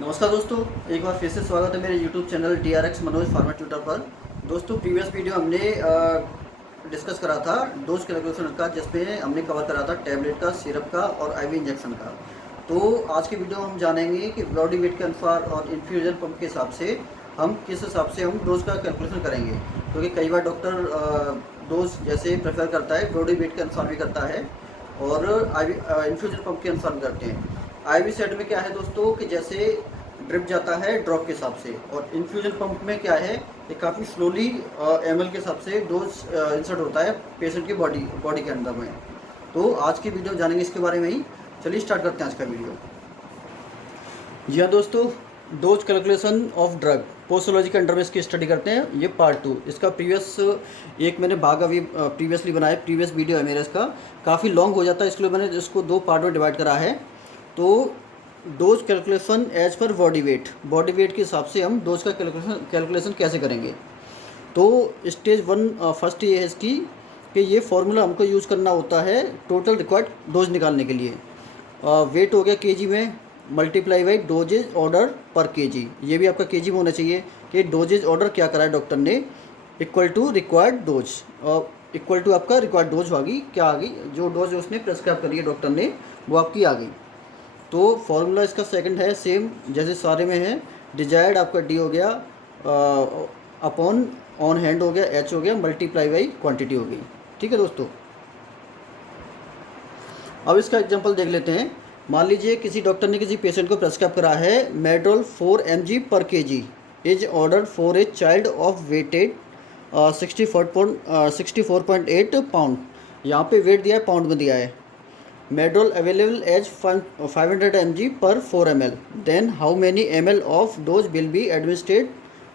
नमस्कार दोस्तों, एक बार फिर से स्वागत है मेरे YouTube channel DRX Manoj pharma tutor पर। दोस्तों, प्रीवियस वीडियो हमने डिस्कस करा था डोज कैलकुलेशन का, जिसमें हमने कवर करा था टैबलेट का, सिरप का और IV इंजेक्शन का। तो आज की वीडियो हम जानेंगे कि बॉडी वेट के अनुसार और इन्फ्यूजन पंप के हिसाब से हम किस हिसाब से हम डोज का कैलकुलेशन करेंगे, क्योंकि कई बार डॉक्टर डोज जैसे प्रेफर करता है बॉडी वेट के अनुसार भी करता है और इन्फ्यूजन पंप के अनुसार भी करते हैं। IV सेट में क्या है दोस्तों कि जैसे ड्रिप जाता है ड्रॉप के हिसाब से, और इन्फ्यूजन पंप में क्या है ये काफ़ी स्लोली ml के हिसाब से डोज इंसर्ट होता है पेशेंट की बॉडी के अंदर में। तो आज की वीडियो जानेंगे इसके बारे में ही। चलिए स्टार्ट करते हैं आज का वीडियो। जी हाँ दोस्तों, डोज कैलकुलेशन ऑफ ड्रग पोस्टोलॉजी के अंडर में इसकी स्टडी करते हैं। ये पार्ट 2, इसका प्रीवियस एक मैंने भाग अभी प्रीवियसली बनाया, प्रीवियस वीडियो है मेरा, इसका काफ़ी लॉन्ग हो जाता है, इसलिए मैंने इसको 2 पार्ट में डिवाइड करा है। तो dose calculation as per body weight के हिसाब से हम डोज का कैलकुलेशन कैसे करेंगे। तो स्टेज 1 फर्स्ट ये है इसकी कि ये फार्मूला हमको यूज़ करना होता है टोटल रिक्वायर्ड डोज निकालने के लिए। वेट हो गया केजी में, मल्टीप्लाई बाई डोजेज ऑर्डर पर केजी, ये भी आपका केजी में होना चाहिए कि डोजेज ऑर्डर क्या करा है डॉक्टर ने, equal to required dose, equal to आपका रिक्वायर्ड डोज होगी क्या आ गई, जो डोज उसने प्रेस्क्राइब करी है डॉक्टर ने वो आपकी आ गई। तो फॉर्मूला इसका सेकंड है सेम जैसे सारे में है, डिजायर्ड आपका डी हो गया, अपॉन ऑन हैंड हो गया, एच हो गया, मल्टीप्लाई बाई क्वांटिटी हो गई। ठीक है दोस्तों, अब इसका एग्जांपल देख लेते हैं। मान लीजिए किसी डॉक्टर ने किसी पेशेंट को प्रेस्क्राइब करा है Medrol 4 mg per kg is order for a child of weighted 64.8 pound. यहाँ पे वेट दिया है, पाउंड में दिया है। मेड्रोल available as 500 mg per 4 ml, then how many ml of dose will be administered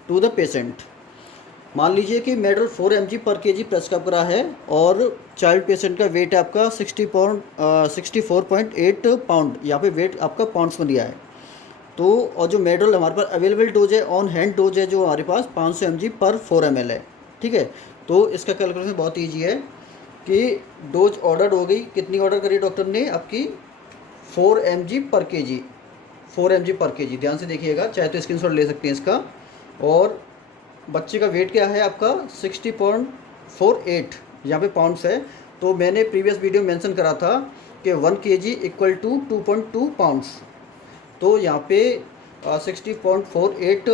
to the patient. मान लीजिए कि Medrol 4 mg per kg prescribe करा है और चाइल्ड पेशेंट का वेट है आपका 64.8 पाउंड, यहाँ पे वेट आपका पाउंड्स में दिया है। तो और जो मेड्रोल हमारे पास अवेलेबल डोज है, ऑन हैंड डोज है जो हमारे पास 500 mg पर 4 ml है। ठीक है, तो इसका कैलकुलेशन बहुत ईजी है कि डोज ऑर्डर हो गई, कितनी ऑर्डर करी डॉक्टर ने आपकी 4 mg per KG, 4 mg per KG, ध्यान से देखिएगा, चाहे तो स्क्रीनशॉट ले सकते हैं इसका। और बच्चे का वेट क्या है आपका 60.48, यहाँ पे पाउंड्स है। तो मैंने प्रीवियस वीडियो मेंशन करा था कि 1 kg इक्वल टू 2.2 पाउंड्स। तो यहाँ पे 60.48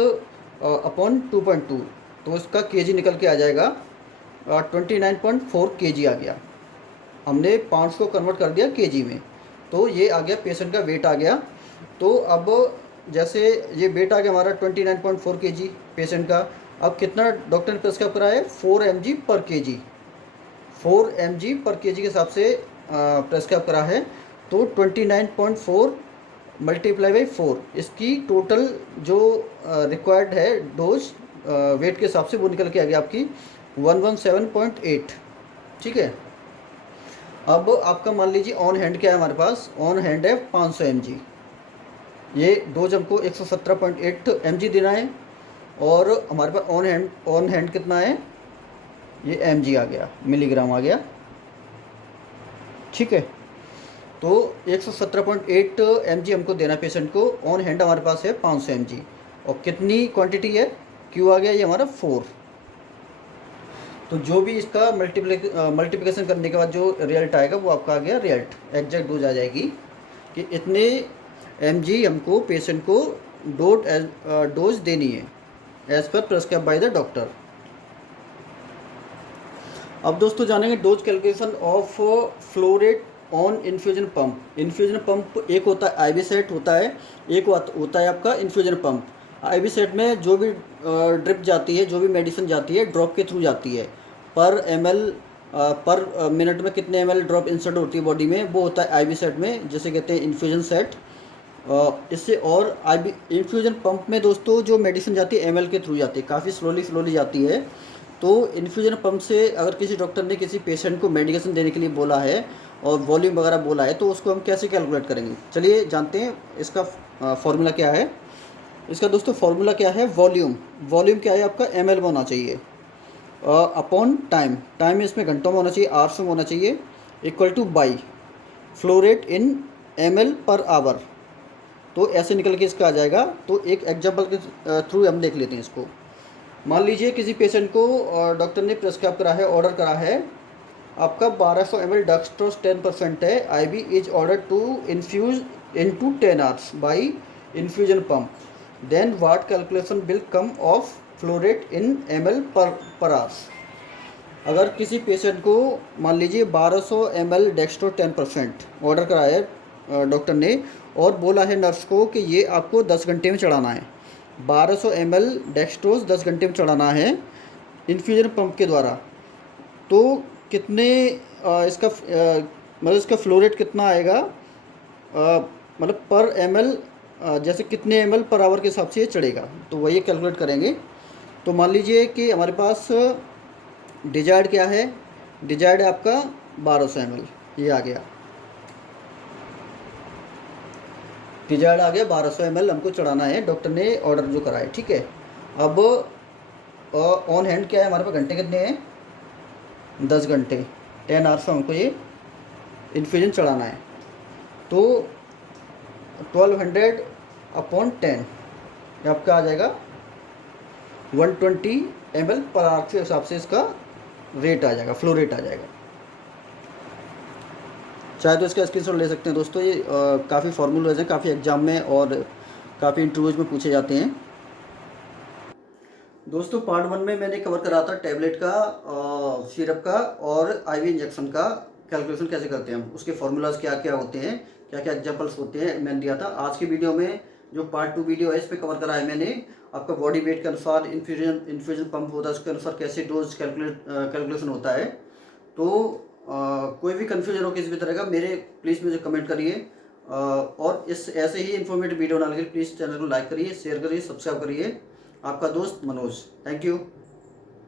अपॉन 2.2, तो इसका केजी निकल के आ जाएगा 29.4 kg आ गया। हमने पाउंड्स को कन्वर्ट कर दिया केजी में, तो ये आ गया पेशेंट का वेट आ गया। तो अब जैसे ये वेट आ गया हमारा 29.4 kg पेशेंट का। अब कितना डॉक्टर ने प्रेस्क्राइब करा है 4 mg per KG, 4 mg per KG के हिसाब से प्रेस्क्राइब करा है। तो 29.4 मल्टीप्लाई बाई 4, इसकी टोटल जो रिक्वायर्ड है डोज वेट के हिसाब से वो निकल के आ गया आपकी 117.8। ठीक है, अब आपका मान लीजिए ऑन हैंड क्या है हमारे पास, ऑन हैंड है 500 mg, ये डोज हमको 117.8 mg देना है। और हमारे पास ऑन हैंड कितना है, ये mg आ गया, मिलीग्राम आ गया। ठीक है, तो 117.8 mg हमको देना पेशेंट को, ऑन हैंड हमारे पास है 500 mg, और कितनी क्वांटिटी है, क्यू आ गया ये हमारा 4। तो जो भी इसका मल्टीप्लिकेशन करने के बाद जो रिजल्ट आएगा वो आपका आ गया रिजल्ट, एग्जैक्ट डोज आ जाएगी कि इतने mg हमको पेशेंट को डोज देनी है as per prescribe by the doctor. अब दोस्तों जानेंगे dose calculation of flow rate on infusion pump. Infusion pump एक होता है IV सेट होता है, एक होता है आपका इन्फ्यूजन पंप। IV सेट में जो भी ड्रिप जाती है, जो भी मेडिसिन जाती है ड्रॉप के थ्रू जाती है, पर ml पर मिनट में कितने ml ड्रॉप इंसर्ट होती है बॉडी में, वो होता है IV सेट में, जिसे कहते हैं इन्फ्यूजन सेट। इससे और IV इन्फ्यूजन पंप में दोस्तों जो मेडिसिन जाती है ml के थ्रू जाती है, काफ़ी स्लोली जाती है। तो इन्फ्यूजन पंप से अगर किसी डॉक्टर ने किसी पेशेंट को मेडिकेशन देने के लिए बोला है और वॉल्यूम वगैरह बोला है, तो उसको हम कैसे कैलकुलेट करेंगे, चलिए जानते हैं। इसका फॉर्मूला क्या है, इसका दोस्तों फॉर्मूला क्या है, वॉल्यूम क्या है आपका ml में होना चाहिए, अपॉन टाइम इसमें घंटों में होना चाहिए, आवर्स में होना चाहिए, equal two by flow rate in ml per hour. तो ऐसे निकल के इसका आ जाएगा। तो एक एग्जाम्पल के थ्रू हम देख लेते हैं इसको। मान लीजिए किसी पेशेंट को डॉक्टर ने प्रेस्क्राइब करा है, ऑर्डर करा है, आपका 1200 ml डेक्सट्रोज 10% है, IV is order to infuse into 10 hours by infusion pump, then what calculation will come of flow rate in ml per hours. अगर किसी पेशेंट को मान लीजिए 1200 ml डेक्सट्रोज 10% ऑर्डर करा है डॉक्टर ने, और बोला है नर्स को कि ये आपको 10 घंटे में चढ़ाना है। 1200 ml डेक्सट्रोज 10 घंटे में चढ़ाना है इन्फ्यूजन पंप के द्वारा। तो कितने इसका मतलब इसका फ्लो रेट कितना आएगा, मतलब पर ml जैसे कितने ml पर आवर के हिसाब से ये चढ़ेगा, तो वही कैलकुलेट करेंगे। तो मान लीजिए कि हमारे पास डिजायर्ड क्या है, डिजायर्ड आपका 1200 ml, ये आ गया, डिजायर्ड आ गया 1200 ml हमको चढ़ाना है, डॉक्टर ने ऑर्डर जो करा है, ठीक है। अब ऑन हैंड क्या है हमारे पास, घंटे कितने हैं, 10 घंटे, 10 आवर्स में हमको ये इन्फ्यूजन चढ़ाना है। तो 1200 अपॉन 10 आपका आ जाएगा 120 ml पर आवर के हिसाब से इसका रेट आ जाएगा, फ्लो रेट आ जाएगा। चाहे तो इसका स्क्रीनशॉट ले सकते हैं दोस्तों। ये काफ़ी फार्मूलाज हैं, काफ़ी एग्जाम में और काफ़ी इंटरव्यूज में पूछे जाते हैं। दोस्तों पार्ट 1 में मैंने कवर करा था टैबलेट का, सिरप का और IV इंजेक्शन का कैलकुलेशन कैसे करते हैं हम, उसके फार्मूलाज क्या क्या होते हैं, क्या क्या एग्जांपल्स होते हैं, मैंने दिया था। आज की वीडियो में जो पार्ट 2 वीडियो है इस पर कवर करा है मैंने, आपका बॉडी वेट के अनुसार इन्फ्यूजन पंप होता है, उसके अनुसार कैसे डोज कैलकुलेशन होता है। तो कोई भी कन्फ्यूजन हो किसी भी तरह का, मेरे प्लीज़ मुझे कमेंट करिए, और इस ऐसे ही इन्फॉर्मेटिव वीडियो बनाने के लिए प्लीज़ चैनल को लाइक करिए, शेयर करिए, सब्सक्राइब करिए। आपका दोस्त मनोज, थैंक यू।